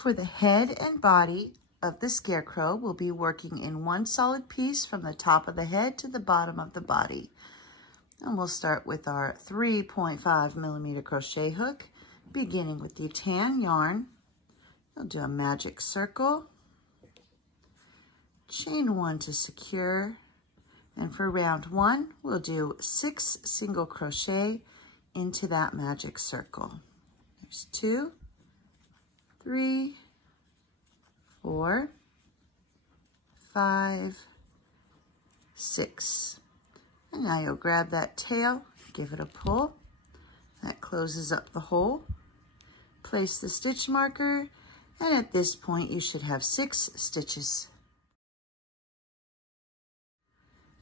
For the head and body of the scarecrow, we'll be working in one solid piece from the top of the head to the bottom of the body. And we'll start with our 3.5 millimeter crochet hook, beginning with the tan yarn. We'll do a magic circle, chain 1 to secure, and for round 1, we'll do 6 single crochet into that magic circle. There's 2, 3, 4, 5, 6. And now you'll grab that tail, give it a pull. That closes up the hole. Place the stitch marker, and at this point you should have 6 stitches.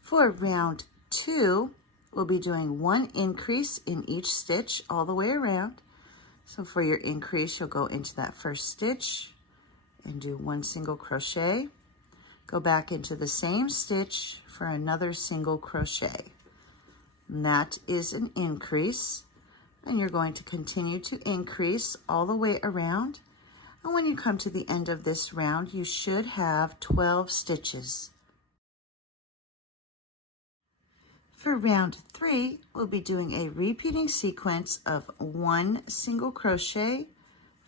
For round 2, we'll be doing 1 increase in each stitch all the way around. So for your increase, you'll go into that first stitch and do 1 single crochet. Go back into the same stitch for another single crochet. And that is an increase. And you're going to continue to increase all the way around. And when you come to the end of this round, you should have 12 stitches. For round 3, we'll be doing a repeating sequence of 1 single crochet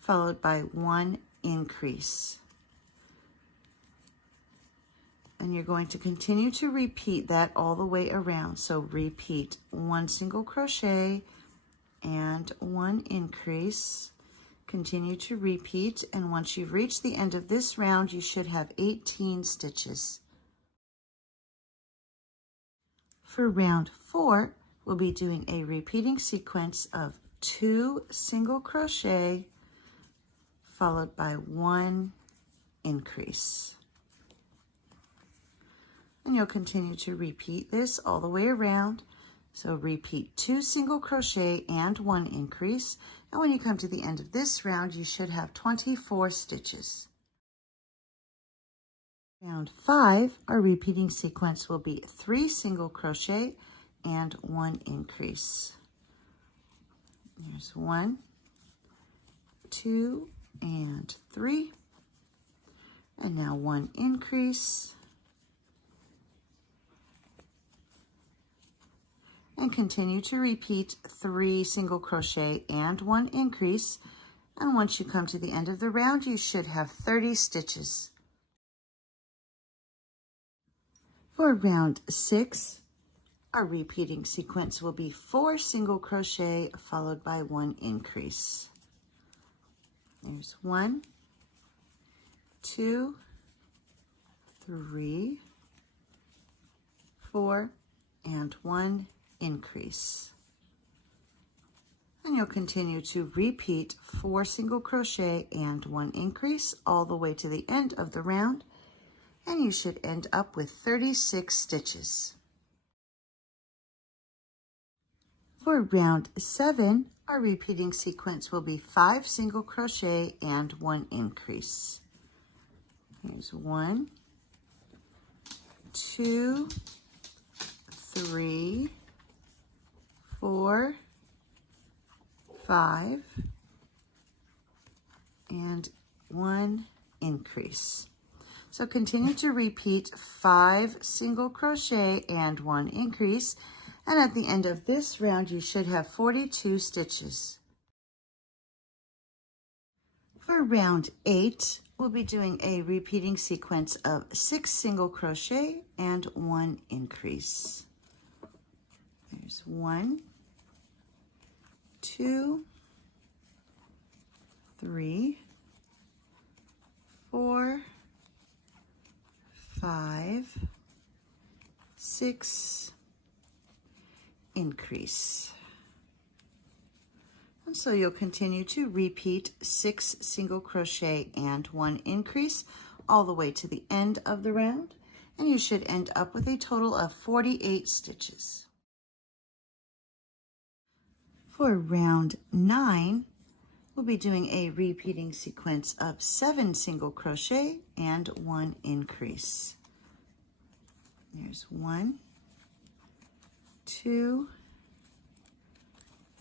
followed by 1 increase. And you're going to continue to repeat that all the way around. So repeat 1 single crochet and 1 increase. Continue to repeat, and once you've reached the end of this round, you should have 18 stitches. For round 4, we'll be doing a repeating sequence of 2 single crochet followed by 1 increase. And you'll continue to repeat this all the way around. So repeat 2 single crochet and 1 increase. And when you come to the end of this round, you should have 24 stitches. Round 5, our repeating sequence will be 3 single crochet and 1 increase. There's 1, 2, and 3. And now 1 increase. And continue to repeat 3 single crochet and 1 increase. And once you come to the end of the round, you should have 30 stitches. For round 6, our repeating sequence will be 4 single crochet followed by 1 increase. There's 1, 2, 3, 4, and 1 increase. And you'll continue to repeat 4 single crochet and 1 increase all the way to the end of the round. And you should end up with 36 stitches. For round 7, our repeating sequence will be 5 single crochet and 1 increase. Here's 1, 2, 3, 4, 5, and 1 increase. So continue to repeat 5 single crochet and 1 increase, and at the end of this round you should have 42 stitches. For round 8, we'll be doing a repeating sequence of 6 single crochet and 1 increase. There's 1, 2, 3, 4, 5, 6, increase. And so you'll continue to repeat 6 single crochet and 1 increase all the way to the end of the round, and you should end up with a total of 48 stitches. For round 9, we'll be doing a repeating sequence of 7 single crochet and 1 increase. There's 1, 2,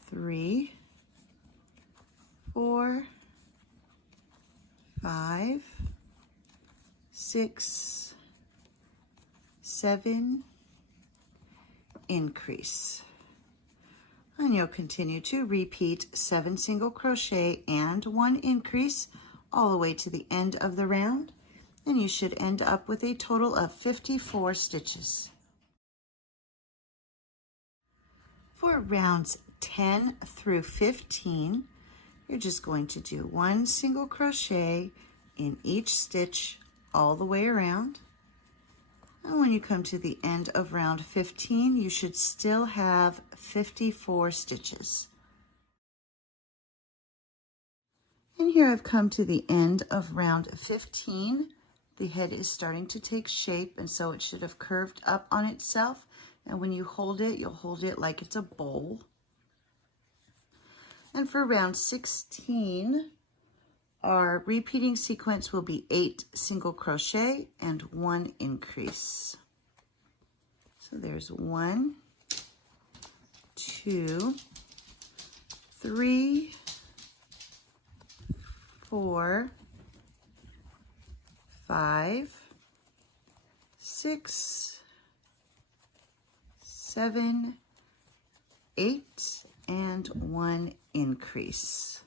3, 4, 5, 6, 7, increase. And you'll continue to repeat 7 single crochet and 1 increase all the way to the end of the round, and you should end up with a total of 54 stitches. For rounds 10 through 15, you're just going to do 1 single crochet in each stitch all the way around. And when you come to the end of round 15, you should still have 54 stitches. And here I've come to the end of round 15. The head is starting to take shape, and so it should have curved up on itself. And when you hold it, you'll hold it like it's a bowl. And for round 16, our repeating sequence will be 8 single crochet and 1 increase. So there's 1, 2, 3, 4, 5, 6, 7, 8, and 1 increase.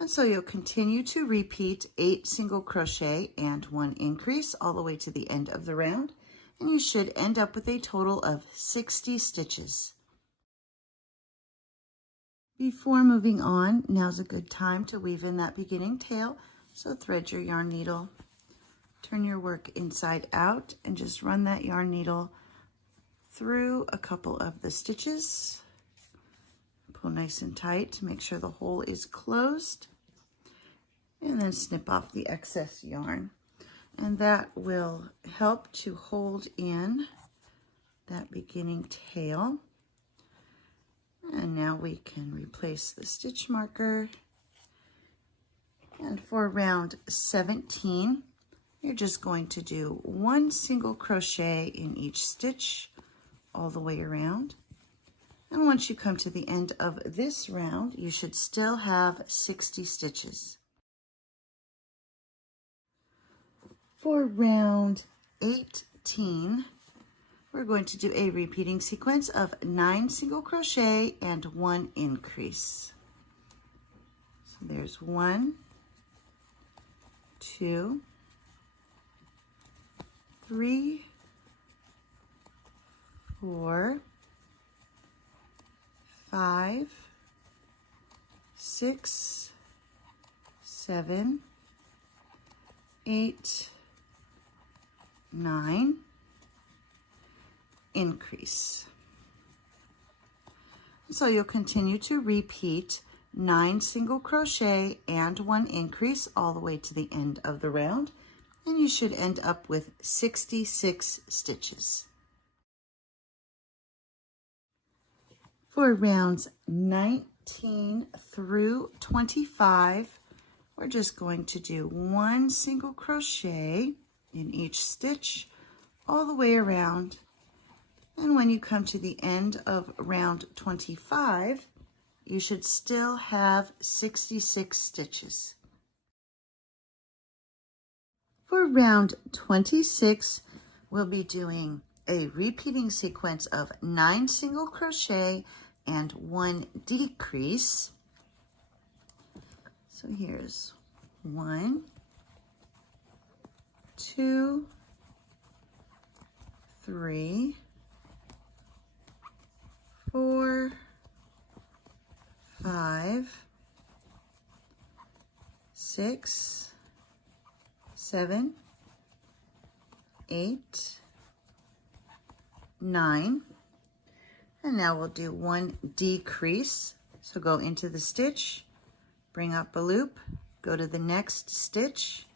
And so you'll continue to repeat 8 single crochet and 1 increase all the way to the end of the round, and you should end up with a total of 60 stitches. Before moving on, now's a good time to weave in that beginning tail. So thread your yarn needle, turn your work inside out, and just run that yarn needle through a couple of the stitches. Pull nice and tight to make sure the hole is closed, and then snip off the excess yarn. And that will help to hold in that beginning tail. And now we can replace the stitch marker. And for round 17, you're just going to do 1 single crochet in each stitch all the way around. And once you come to the end of this round, you should still have 60 stitches. For round 18, we're going to do a repeating sequence of 9 single crochet and 1 increase. So there's 1, 2, 3, 4, 5, 6, 7, 8, 9, increase. So you'll continue to repeat 9 single crochet and 1 increase all the way to the end of the round, and you should end up with 66 stitches. For rounds 19 through 25, we're just going to do 1 single crochet in each stitch all the way around. And when you come to the end of round 25, you should still have 66 stitches. For round 26, we'll be doing a repeating sequence of 9 single crochet and 1 decrease. So here's 1, 2, 3, 4, 5, 6, 7, 8, 9. And now we'll do 1 decrease. So go into the stitch, bring up a loop, go to the next stitch,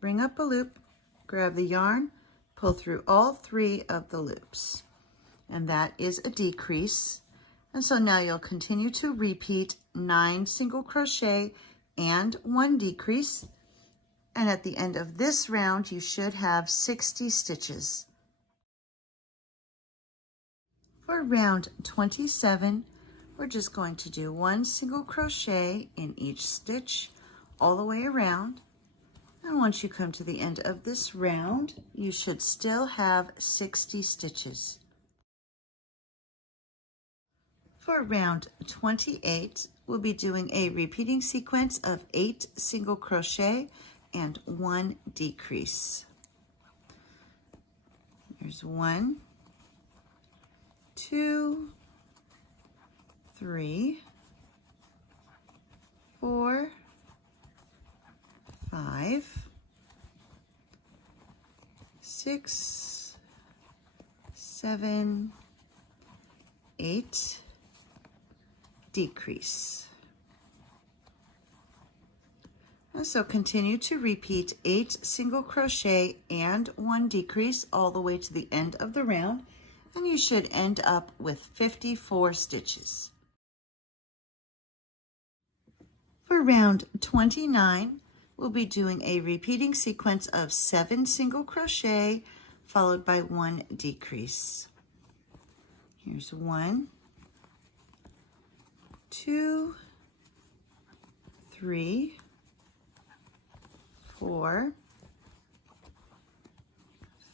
bring up a loop, grab the yarn, pull through all 3 of the loops. And that is a decrease. And so now you'll continue to repeat 9 single crochet and 1 decrease. And at the end of this round, you should have 60 stitches. For round 27, we're just going to do 1 single crochet in each stitch all the way around. And once you come to the end of this round, you should still have 60 stitches. For round 28, we'll be doing a repeating sequence of 8 single crochet and 1 decrease. There's 1, 2, 3, 4, 5, 6, 7, 8, decrease. So continue to repeat 8 single crochet and 1 decrease all the way to the end of the round, and you should end up with 54 stitches. For round 29, we'll be doing a repeating sequence of 7 single crochet followed by 1 decrease. Here's 1, 2, 3, 4,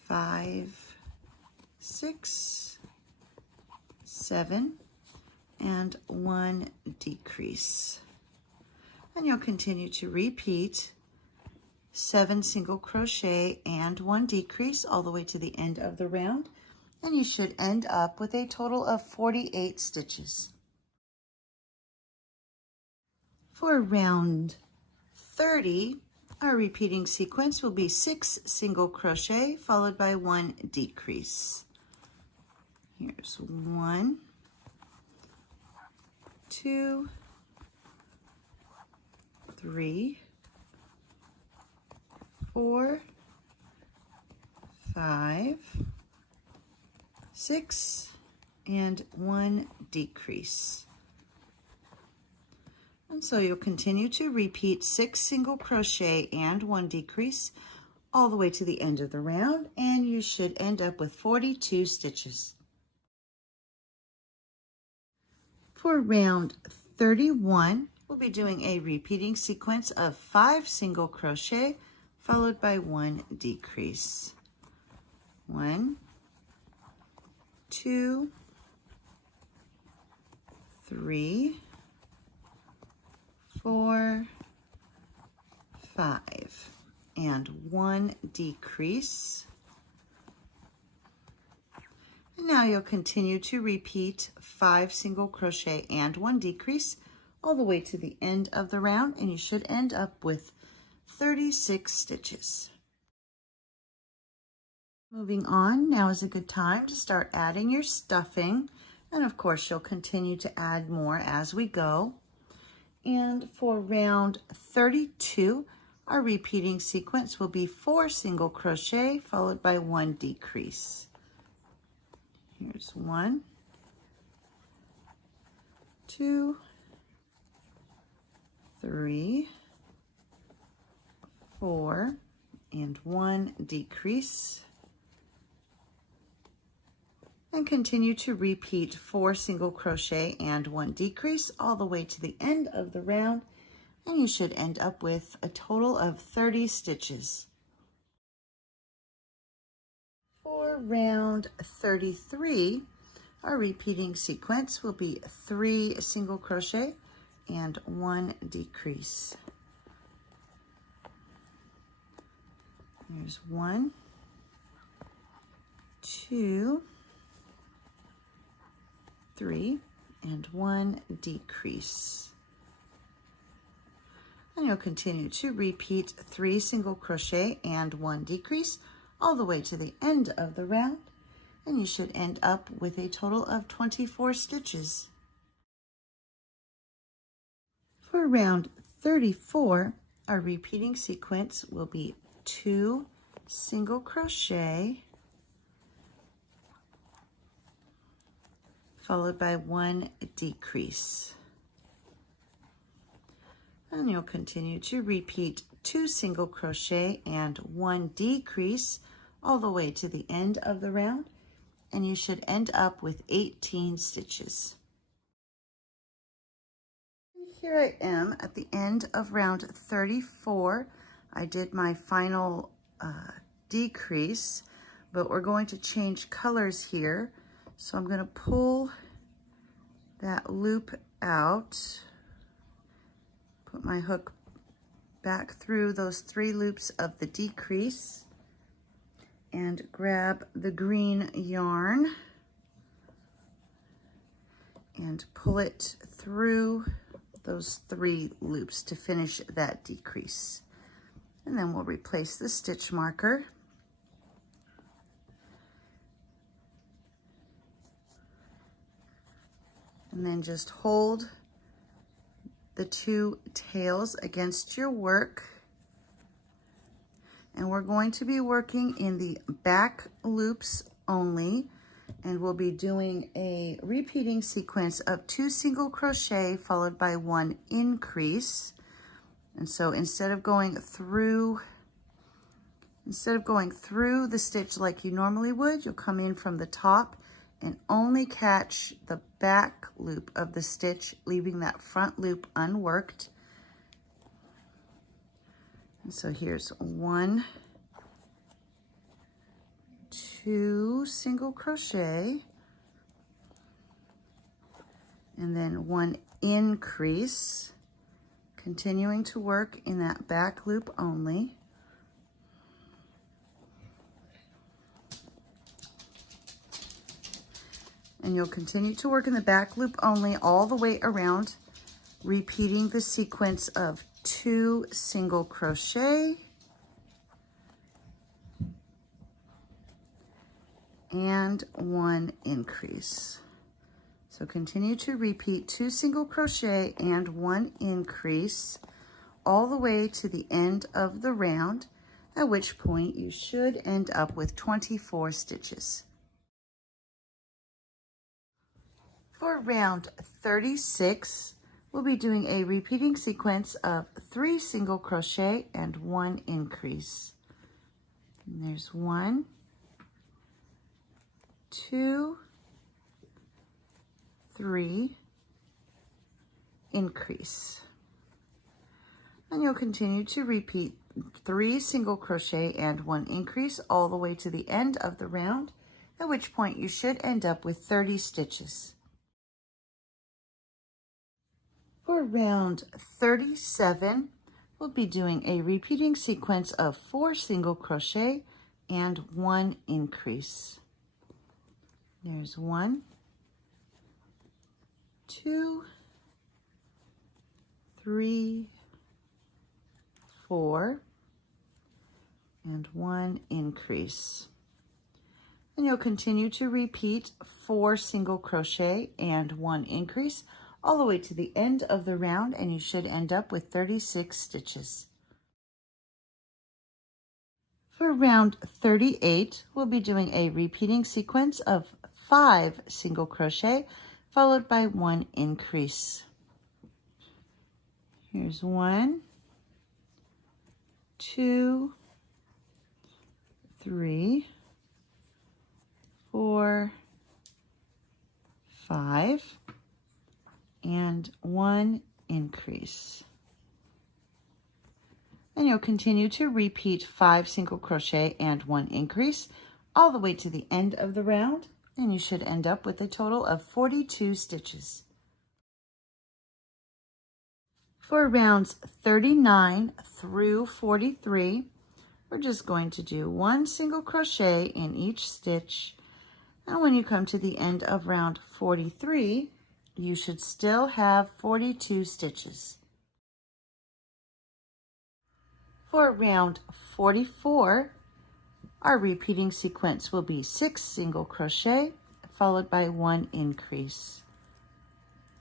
5, 6, 7, and 1 decrease. And you'll continue to repeat 7 single crochet and 1 decrease all the way to the end of the round, and you should end up with a total of 48 stitches. For round 30, our repeating sequence will be 6 single crochet followed by 1 decrease. Here's 1, 2, 3, 4, 5, 6, and 1 decrease. And so you'll continue to repeat 6 single crochet and 1 decrease all the way to the end of the round, and you should end up with 42 stitches. For round 31, we'll be doing a repeating sequence of 5 single crochet followed by 1 decrease. 1, 2, 3, 4, 5, and 1 decrease. And now you'll continue to repeat 5 single crochet and 1 decrease all the way to the end of the round, and you should end up with 36 stitches. Moving on, now is a good time to start adding your stuffing, and of course you'll continue to add more as we go. And for round 32, our repeating sequence will be 4 single crochet followed by 1 decrease. Here's 1, 2, 3, 4, and 1 decrease. And continue to repeat 4 single crochet and 1 decrease all the way to the end of the round, and you should end up with a total of 30 stitches. For round 33, our repeating sequence will be 3 single crochet and 1 decrease. Here's 1, 2, 3, and 1 decrease. And you'll continue to repeat 3 single crochet and 1 decrease all the way to the end of the round, and you should end up with a total of 24 stitches. For round 34, our repeating sequence will be 2 single crochet followed by 1 decrease. And you'll continue to repeat 2 single crochet and 1 decrease all the way to the end of the round, and you should end up with 18 stitches. And here I am at the end of round 34. I did my final decrease, but we're going to change colors here. So I'm going to pull that loop out, put my hook back through those 3 loops of the decrease, and grab the green yarn and pull it through those 3 loops to finish that decrease. And then we'll replace the stitch marker. And then just hold the 2 tails against your work. And we're going to be working in the back loops only. And we'll be doing a repeating sequence of 2 single crochet followed by 1 increase. And so instead of going through the stitch like you normally would, you'll come in from the top and only catch the back loop of the stitch, leaving that front loop unworked. And so here's 1, 2 single crochet, and then 1 increase, continuing to work in that back loop only. And you'll continue to work in the back loop only all the way around, repeating the sequence of 2 single crochet and 1 increase. So continue to repeat 2 single crochet and 1 increase all the way to the end of the round, at which point you should end up with 24 stitches. For round 36, we'll be doing a repeating sequence of 3 single crochet and 1 increase. And there's 1, 2, 3, increase. And you'll continue to repeat 3 single crochet and 1 increase all the way to the end of the round, at which point you should end up with 30 stitches. For round 37, we'll be doing a repeating sequence of 4 single crochet and 1 increase. There's 1, 2, 3, 4, and 1 increase. And you'll continue to repeat 4 single crochet and 1 increase all the way to the end of the round, and you should end up with 36 stitches. For round 38, we'll be doing a repeating sequence of 5 single crochet followed by 1 increase. Here's 1, 2, 3, 4, 5, and 1 increase. And you'll continue to repeat 5 single crochet and 1 increase all the way to the end of the round, and you should end up with a total of 42 stitches. For rounds 39 through 43, we're just going to do 1 single crochet in each stitch. And when you come to the end of round 43, you should still have 42 stitches. For round 44, our repeating sequence will be 6 single crochet followed by 1 increase.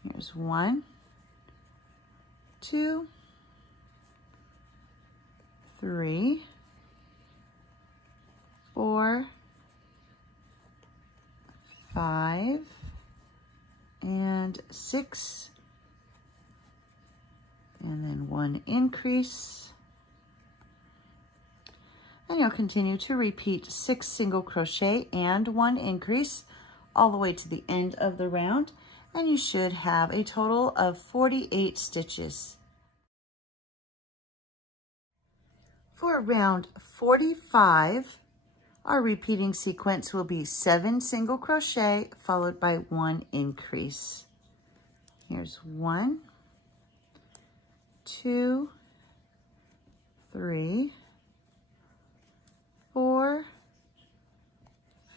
Here's 1, 2, 3, 4, 5, and 6, and then 1 increase. And you'll continue to repeat 6 single crochet and 1 increase all the way to the end of the round, and you should have a total of 48 stitches. For round 45, our repeating sequence will be 7 single crochet followed by 1 increase. Here's 1, 2, 3, 4,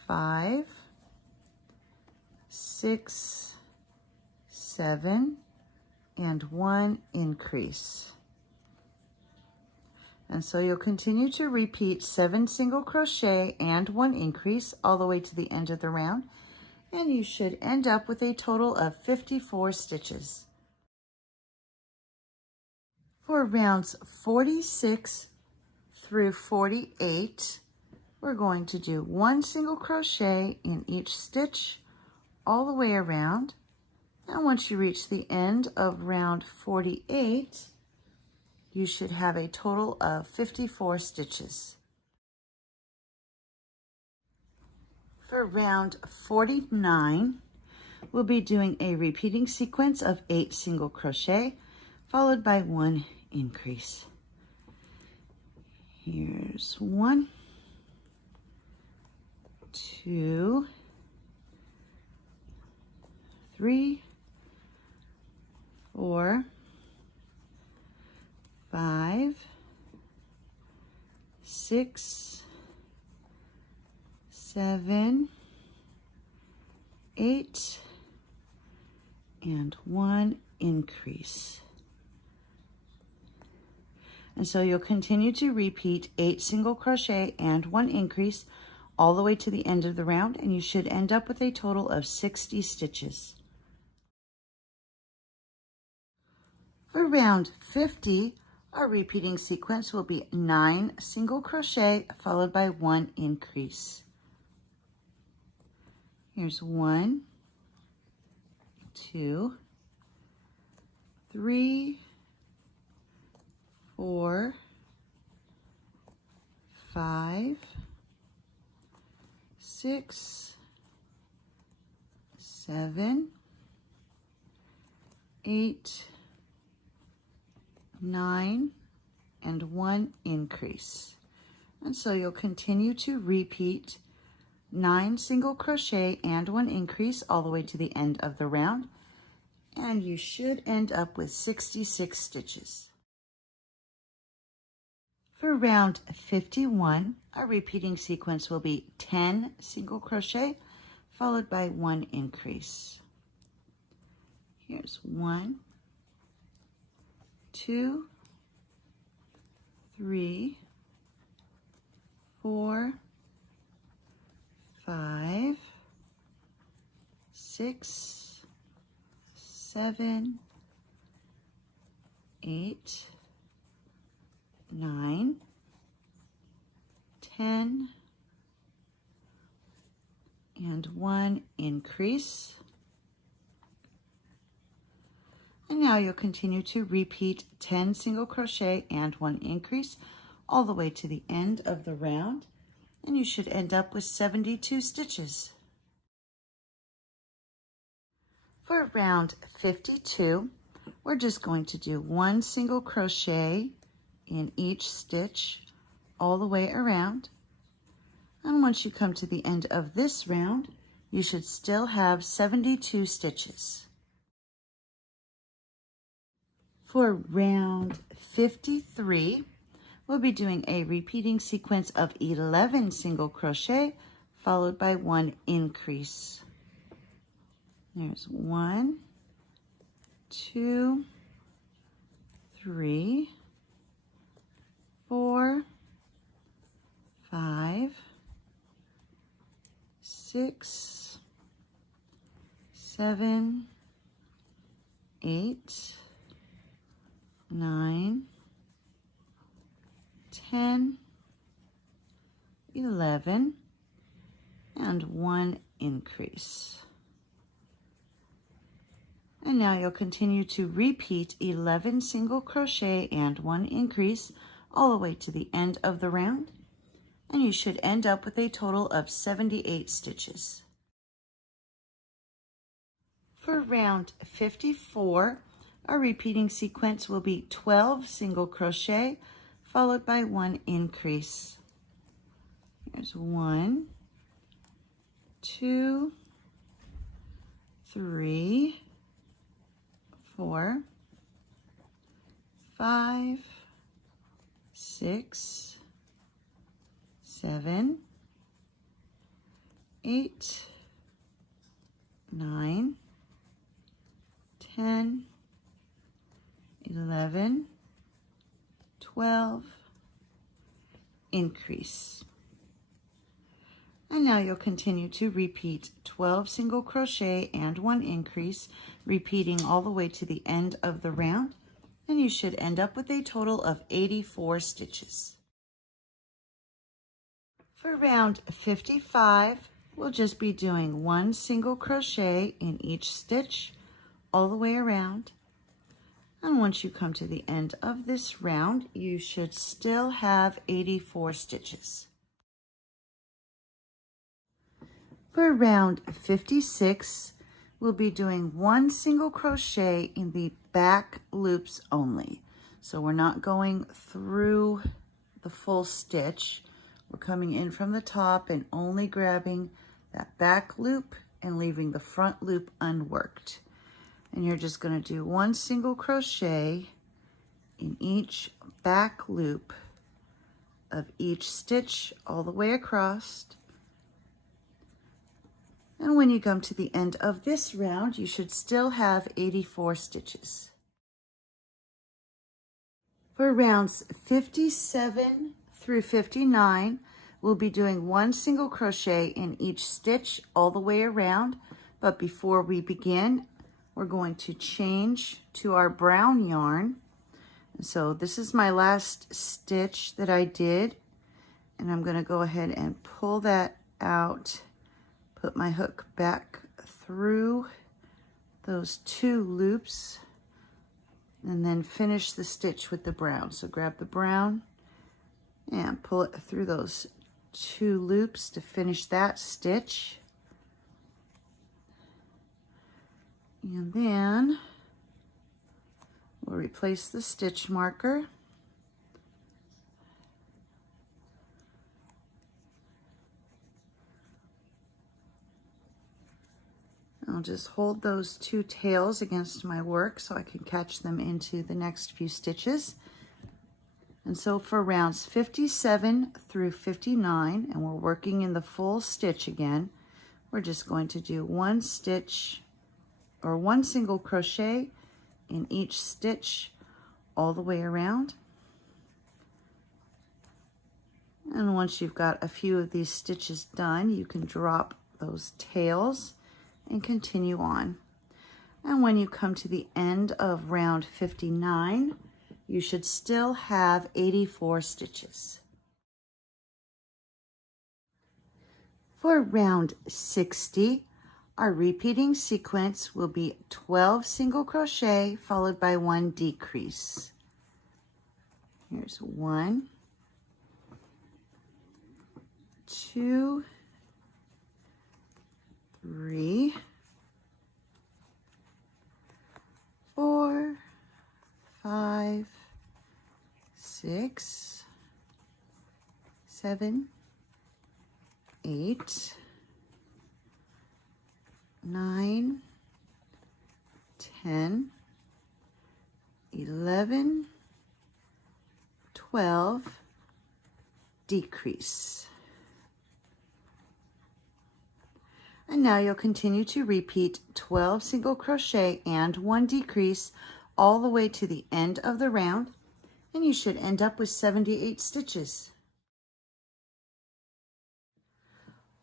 5, 6, 7, and 1 increase. And so you'll continue to repeat 7 single crochet and 1 increase all the way to the end of the round, and you should end up with a total of 54 stitches. For rounds 46 through 48, we're going to do 1 single crochet in each stitch all the way around. And once you reach the end of round 48, you should have a total of 54 stitches. For round 49, we'll be doing a repeating sequence of 8 single crochet followed by 1 increase. Here's 1, 2, 3, 4, 5, 6, 7, 8, and 1 increase. And so you'll continue to repeat 8 single crochet and 1 increase all the way to the end of the round, and you should end up with a total of 60 stitches. For round 50, our repeating sequence will be 9 single crochet followed by 1 increase. Here's 1, 2, 3, 4, 5, 6, 7, 8, 9, and 1 increase. And so you'll continue to repeat 9 single crochet and 1 increase all the way to the end of the round, and you should end up with 66 stitches. For round 51, our repeating sequence will be 10 single crochet followed by 1 increase. Here's 1, 2, 3, 4, 5, 6, 7, 8, 9, 10, and 1 increase. And now you'll continue to repeat 10 single crochet and 1 increase all the way to the end of the round, and you should end up with 72 stitches. For round 52, we're just going to do 1 single crochet in each stitch all the way around. And once you come to the end of this round, you should still have 72 stitches. For round 53, we'll be doing a repeating sequence of 11 single crochet followed by 1 increase. There's 1, 2, 3, 4, 5, 6, 7, 8, 9, 10, 11, and 1 increase. And now you'll continue to repeat 11 single crochet and 1 increase all the way to the end of the round, and you should end up with a total of 78 stitches. For round 54, our repeating sequence will be 12 single crochet followed by 1 increase. There's 1, 2, 3, 4, 5, 6, 7, 8, 9, 10, 11, 12, increase. And now you'll continue to repeat 12 single crochet and 1 increase, repeating all the way to the end of the round, and you should end up with a total of 84 stitches. For round 55, we'll just be doing 1 single crochet in each stitch all the way around. And once you come to the end of this round, you should still have 84 stitches. For round 56, we'll be doing 1 single crochet in the back loops only. So we're not going through the full stitch. We're coming in from the top and only grabbing that back loop and leaving the front loop unworked. And you're just going to do 1 single crochet in each back loop of each stitch all the way across. And when you come to the end of this round, you should still have 84 stitches. For rounds 57 through 59, we'll be doing 1 single crochet in each stitch all the way around. But before we begin, we're going to change to our brown yarn. So this is my last stitch that I did, and I'm going to go ahead and pull that out. Put my hook back through those 2 loops and then finish the stitch with the brown. So grab the brown and pull it through those 2 loops to finish that stitch. And then we'll replace the stitch marker. I'll just hold those 2 tails against my work so I can catch them into the next few stitches. And so for rounds 57 through 59, and we're working in the full stitch again, we're just going to do 1 stitch or 1 single crochet in each stitch all the way around. And once you've got a few of these stitches done, you can drop those tails and continue on. And when you come to the end of round 59, you should still have 84 stitches. For round 60, our repeating sequence will be 12 single crochet followed by 1 decrease. Here's 1, 2, 3, 4, 5, 6, 7, 8, 9, 10, 11, 12, decrease. And now you'll continue to repeat 12 single crochet and 1 decrease all the way to the end of the round, and you should end up with 78 stitches.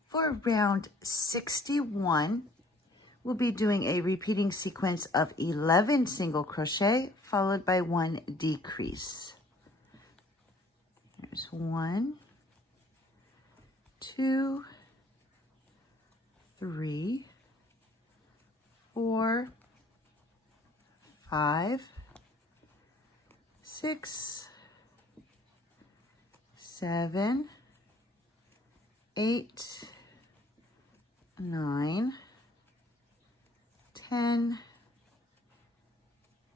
For round 61, we'll be doing a repeating sequence of 11 single crochet followed by 1 decrease. There's 1, 2, 3, 4, 5, 6, 7, 8, 9, 10,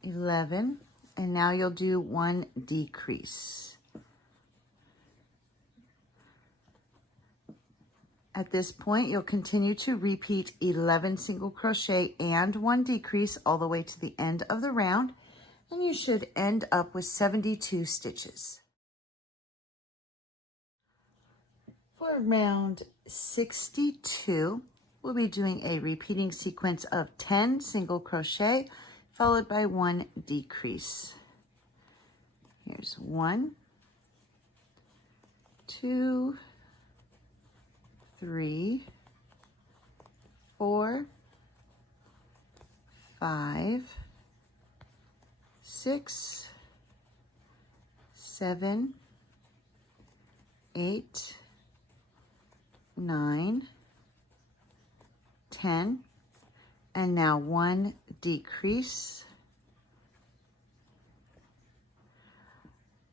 11, and now you'll do 1 decrease. At this point, you'll continue to repeat 11 single crochet and 1 decrease all the way to the end of the round, and you should end up with 72 stitches. For round 62, we'll be doing a repeating sequence of 10 single crochet followed by 1 decrease. Here's 1, 2, 3, 4, 5, 6, 7, 8, 9, 10, and now 1 decrease.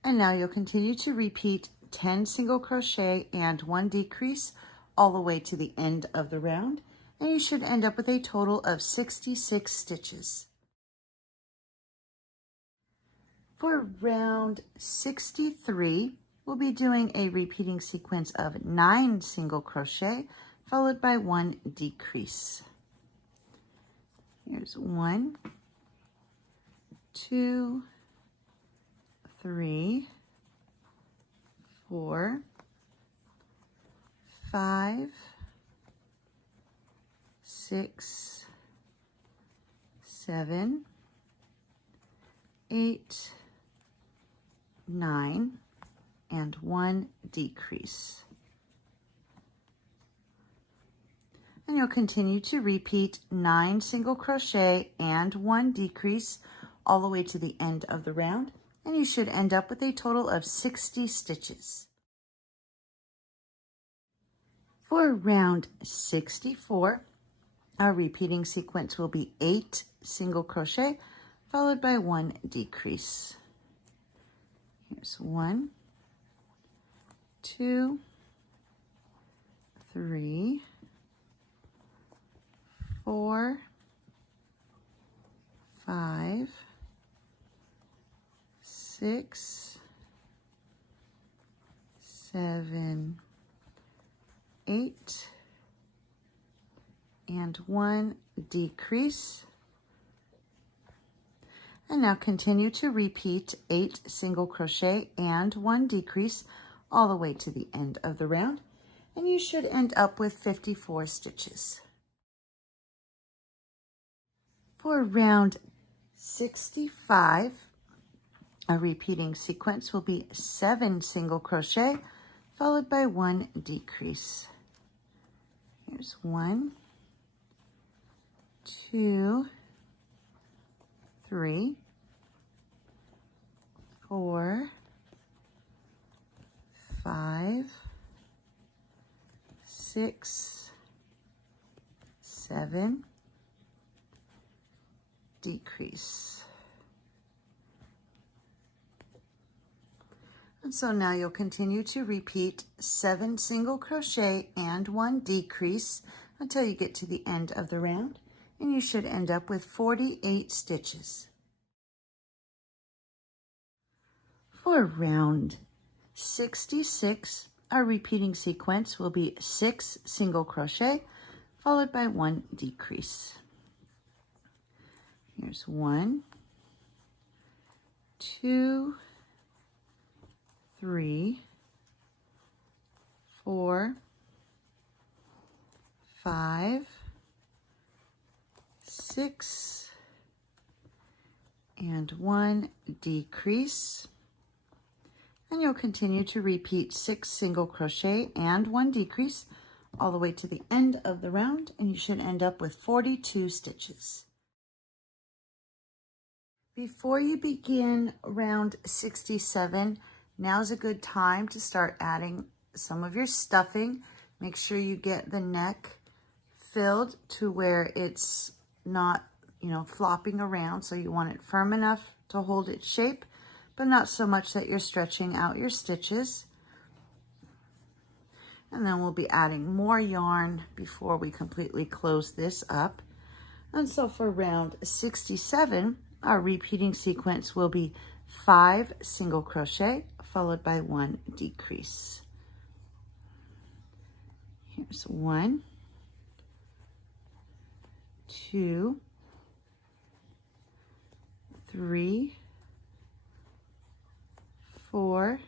And now you'll continue to repeat 10 single crochet and 1 decrease all the way to the end of the round, and you should end up with a total of 66 stitches. For round 63, we'll be doing a repeating sequence of 9 single crochet followed by 1 decrease. Here's 1, 2, 3, 4, 5, 6, 7, 8, 9, and 1 decrease. And you'll continue to repeat 9 single crochet and 1 decrease all the way to the end of the round, and you should end up with a total of 60 stitches. For round 64, our repeating sequence will be 8 single crochet followed by 1 decrease. Here's 1, 2, 3, 4, 5, 6, 7, 8, and 1 decrease. And now continue to repeat 8 single crochet and 1 decrease all the way to the end of the round, and you should end up with 54 stitches. For round 65, a repeating sequence will be 7 single crochet followed by 1 decrease. Here's 1, 2, 3, 4, 5, 6, 7, decrease. And so now you'll continue to repeat 7 single crochet and 1 decrease until you get to the end of the round, and you should end up with 48 stitches. For round 66, our repeating sequence will be 6 single crochet followed by 1 decrease. Here's 1, 2, 3, 4, 5, 6, and 1 decrease. And you'll continue to repeat 6 single crochet and 1 decrease all the way to the end of the round, and you should end up with 42 stitches. Before you begin round 67, now's a good time to start adding some of your stuffing. Make sure you get the neck filled to where it's not, flopping around. So you want it firm enough to hold its shape, but not so much that you're stretching out your stitches. And then we'll be adding more yarn before we completely close this up. And so for round 67, our repeating sequence will be 5 single crochet followed by 1 decrease. Here's 1, 2, 3, 4,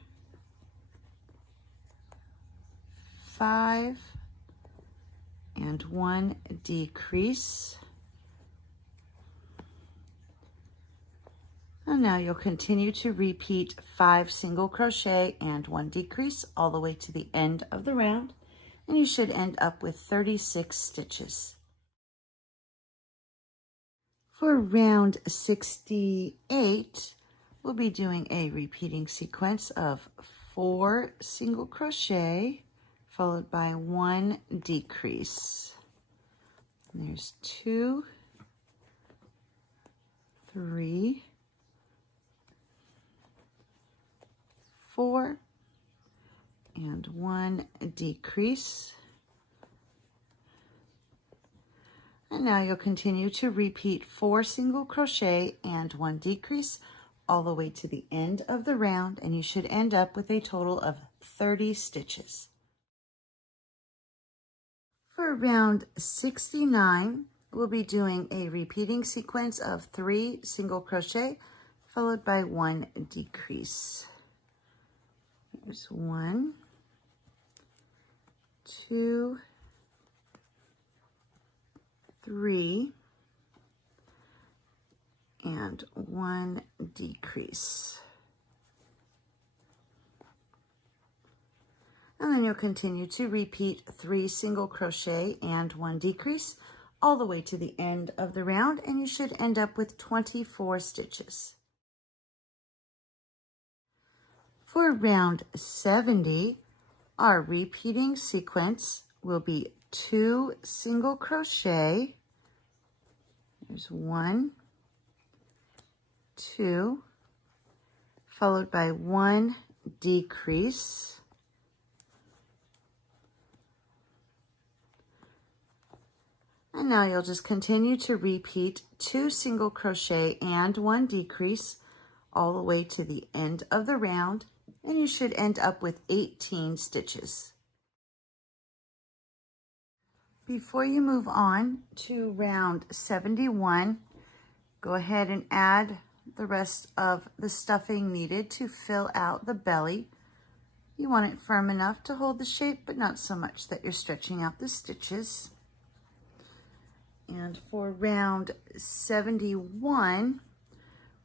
5, and 1 decrease. And now you'll continue to repeat 5 single crochet and 1 decrease all the way to the end of the round, and you should end up with 36 stitches. For round 68, we'll be doing a repeating sequence of 4 single crochet followed by 1 decrease. And there's 2, 3, 4, and 1 decrease. And now you'll continue to repeat 4 single crochet and 1 decrease all the way to the end of the round, and you should end up with a total of 30 stitches. For round 69, we'll be doing a repeating sequence of 3 single crochet followed by 1 decrease. Here's 1, 2, 3, and 1 decrease. And then you'll continue to repeat 3 single crochet and 1 decrease all the way to the end of the round, and you should end up with 24 stitches. For round 70, our repeating sequence will be 2 single crochet. There's 1, 2, followed by 1 decrease. And now you'll just continue to repeat 2 single crochet and 1 decrease all the way to the end of the round, and you should end up with 18 stitches. Before you move on to round 71, go ahead and add the rest of the stuffing needed to fill out the belly. You want it firm enough to hold the shape, but not so much that you're stretching out the stitches. And for round 71,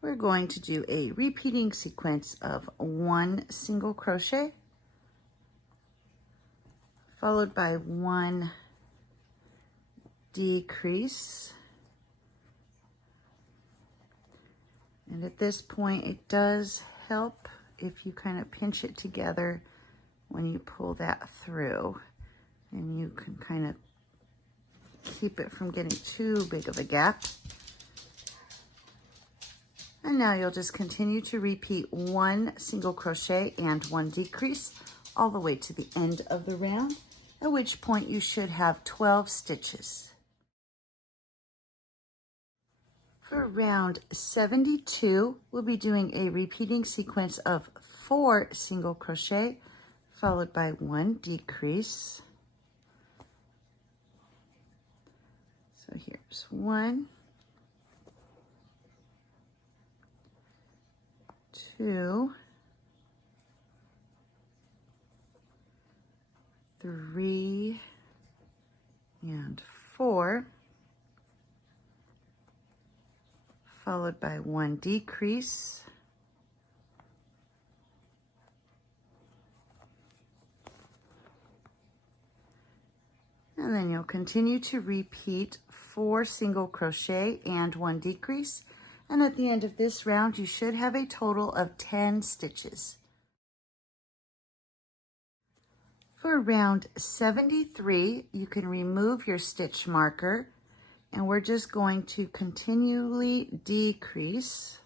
we're going to do a repeating sequence of 1 single crochet followed by 1 decrease. And at this point, it does help if you kind of pinch it together when you pull that through, and you can kind of keep it from getting too big of a gap. And now you'll just continue to repeat 1 single crochet and 1 decrease all the way to the end of the round, at which point you should have 12 stitches. For round 72, we'll be doing a repeating sequence of 4 single crochet followed by 1 decrease. So here's 1, 2, 3, and 4, followed by 1 decrease. And then you'll continue to repeat 4 single crochet and 1 decrease. And at the end of this round, you should have a total of 10 stitches. For round 73, you can remove your stitch marker, and we're just going to continually decrease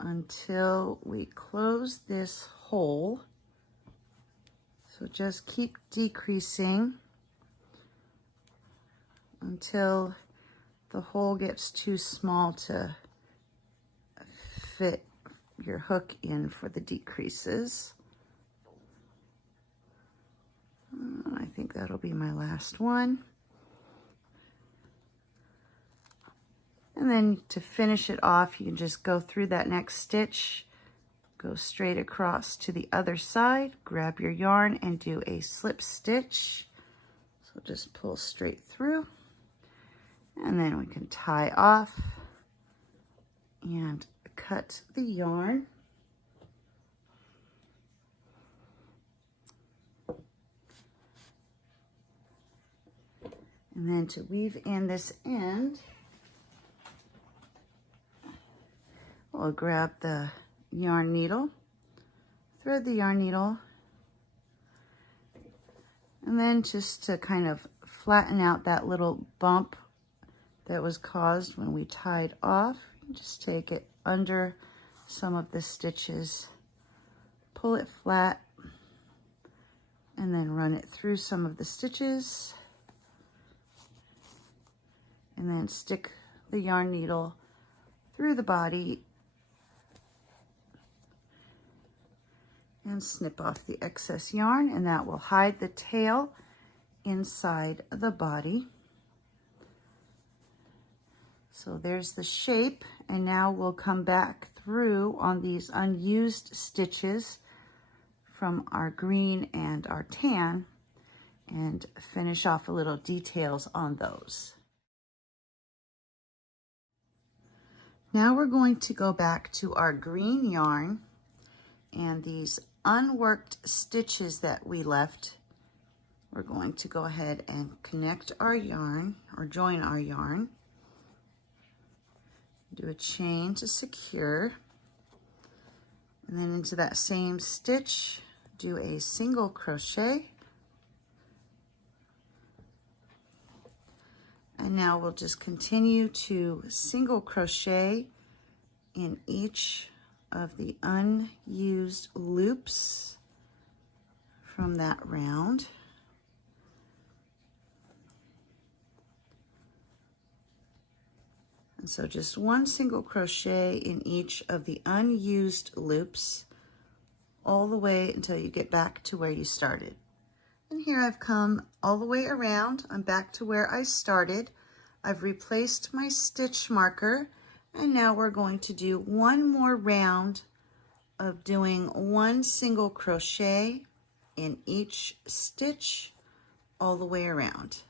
until we close this hole. So just keep decreasing until the hole gets too small to fit your hook in for the decreases. I think that'll be my last one. And then to finish it off, you can just go through that next stitch, go straight across to the other side, grab your yarn and do a slip stitch. So just pull straight through, and then we can tie off and cut the yarn. And then to weave in this end, we'll grab the yarn needle, thread the yarn needle, and then just to kind of flatten out that little bump that was caused when we tied off, just take it under some of the stitches, pull it flat, and then run it through some of the stitches, and then stick the yarn needle through the body and snip off the excess yarn, and that will hide the tail inside the body. So there's the shape, and now we'll come back through on these unused stitches from our green and our tan and finish off a little details on those. Now we're going to go back to our green yarn, and these unworked stitches that we left, we're going to go ahead and connect our yarn or join our yarn. Do a chain to secure, and then into that same stitch, do a single crochet. And now we'll just continue to single crochet in each of the unused loops from that round. And so just one single crochet in each of the unused loops all the way until you get back to where you started. And here I've come all the way around. I'm back to where I started. I've replaced my stitch marker, and now we're going to do one more round of doing one single crochet in each stitch all the way around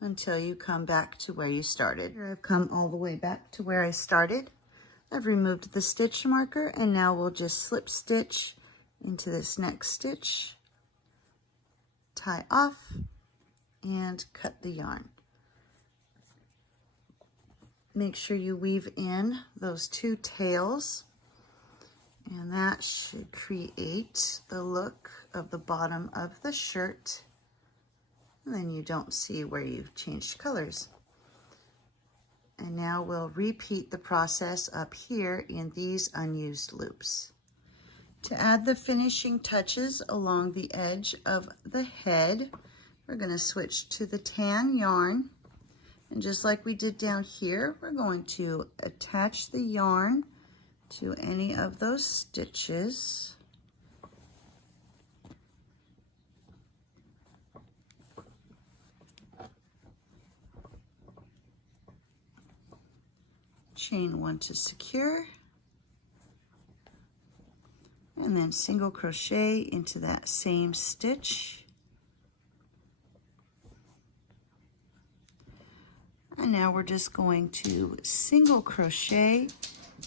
until you come back to where you started. Here I've come all the way back to where I started. I've removed the stitch marker, and now we'll just slip stitch into this next stitch, tie off, and cut the yarn. Make sure you weave in those two tails, and that should create the look of the bottom of the shirt. And then you don't see where you've changed colors. And now we'll repeat the process up here in these unused loops. To add the finishing touches along the edge of the head, we're going to switch to the tan yarn. And just like we did down here, we're going to attach the yarn to any of those stitches. Chain one to secure, and then single crochet into that same stitch. And now we're just going to single crochet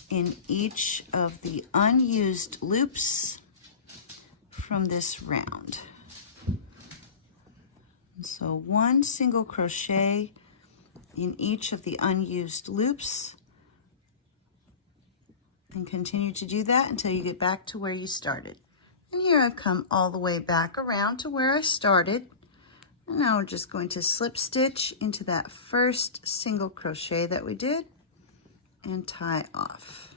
in each of the unused loops from this round. And so one single crochet in each of the unused loops, and continue to do that until you get back to where you started. And here I've come all the way back around to where I started. And now we're just going to slip stitch into that first single crochet that we did and tie off.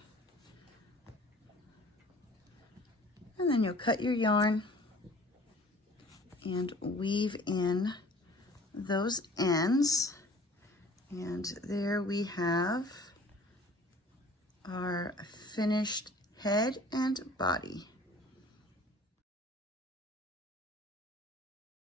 And then you'll cut your yarn and weave in those ends. And there we have our finished head and body.